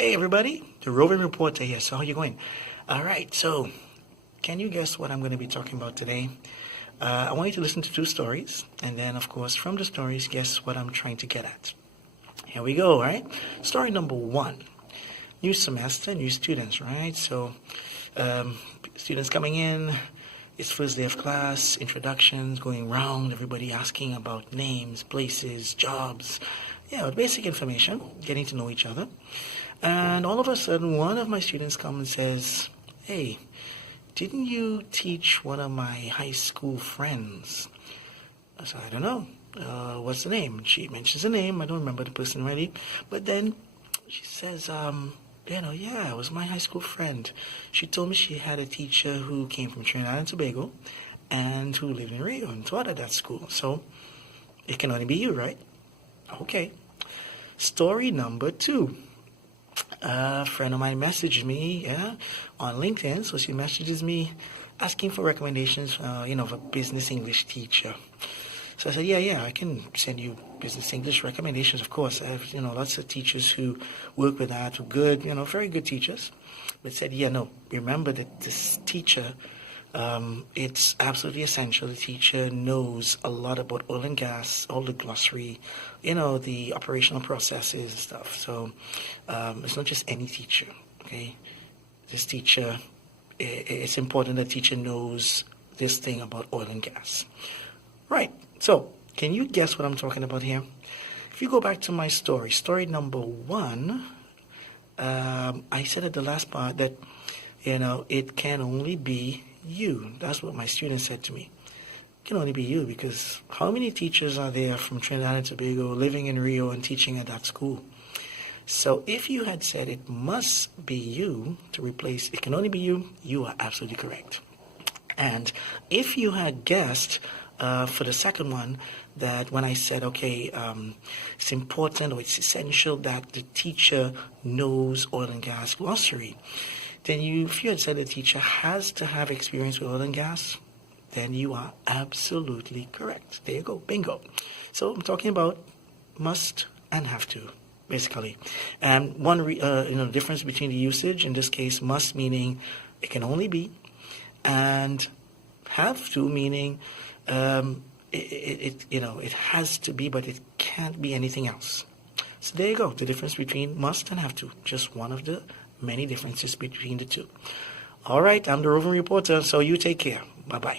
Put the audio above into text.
Hey everybody, the roving reporter here. So how you going? All right, so can you guess what I'm going to be talking about today? I want you to listen to two stories, and then of course from the stories, guess what I'm trying to get at. Here we go, all right? Story number one. New semester, new students, right? So students coming in, it's first day of class, introductions, going round, everybody asking about names, places, jobs, basic information, getting to know each other. And all of a sudden, one of my students comes and says, hey, didn't you teach one of my high school friends? I said, I don't know. What's the name? She mentions the name. I don't remember the person really. But then she says, it was my high school friend. She told me she had a teacher who came from Trinidad and Tobago and who lived in Rio and taught at that school. So it can only be you, right? Okay. Story number two. A friend of mine messaged me on LinkedIn. So she messages me asking for recommendations, of a business English teacher. So I said, I can send you business English recommendations, of course. I have, lots of teachers who work with that, who good, very good teachers. But said, remember that this teacher, it's absolutely essential. The teacher knows a lot about oil and gas, all the glossary, the operational processes and stuff. So it's not just any teacher, okay? This teacher, it's important that teacher knows this thing about oil and gas. Right, so can you guess what I'm talking about here? If you go back to my story number one, I said at the last part that, it can only be you. That's what my student said to me. It can only be you because how many teachers are there from Trinidad and Tobago living in Rio and teaching at that school? So if you had said it must be you to replace, it can only be you, you are absolutely correct. And if you had guessed for the second one that when I said, it's important or it's essential that the teacher knows oil and gas glossary, then if you had said the teacher has to have experience with oil and gas, then you are absolutely correct. There you go, bingo. So I'm talking about must and have to, basically. And one difference between the usage, in this case, must meaning it can only be, and have to meaning it has to be, but it can't be anything else. So there you go, the difference between must and have to, just one of the many differences between the two. All right, I'm the roving reporter, so you take care. Bye-bye.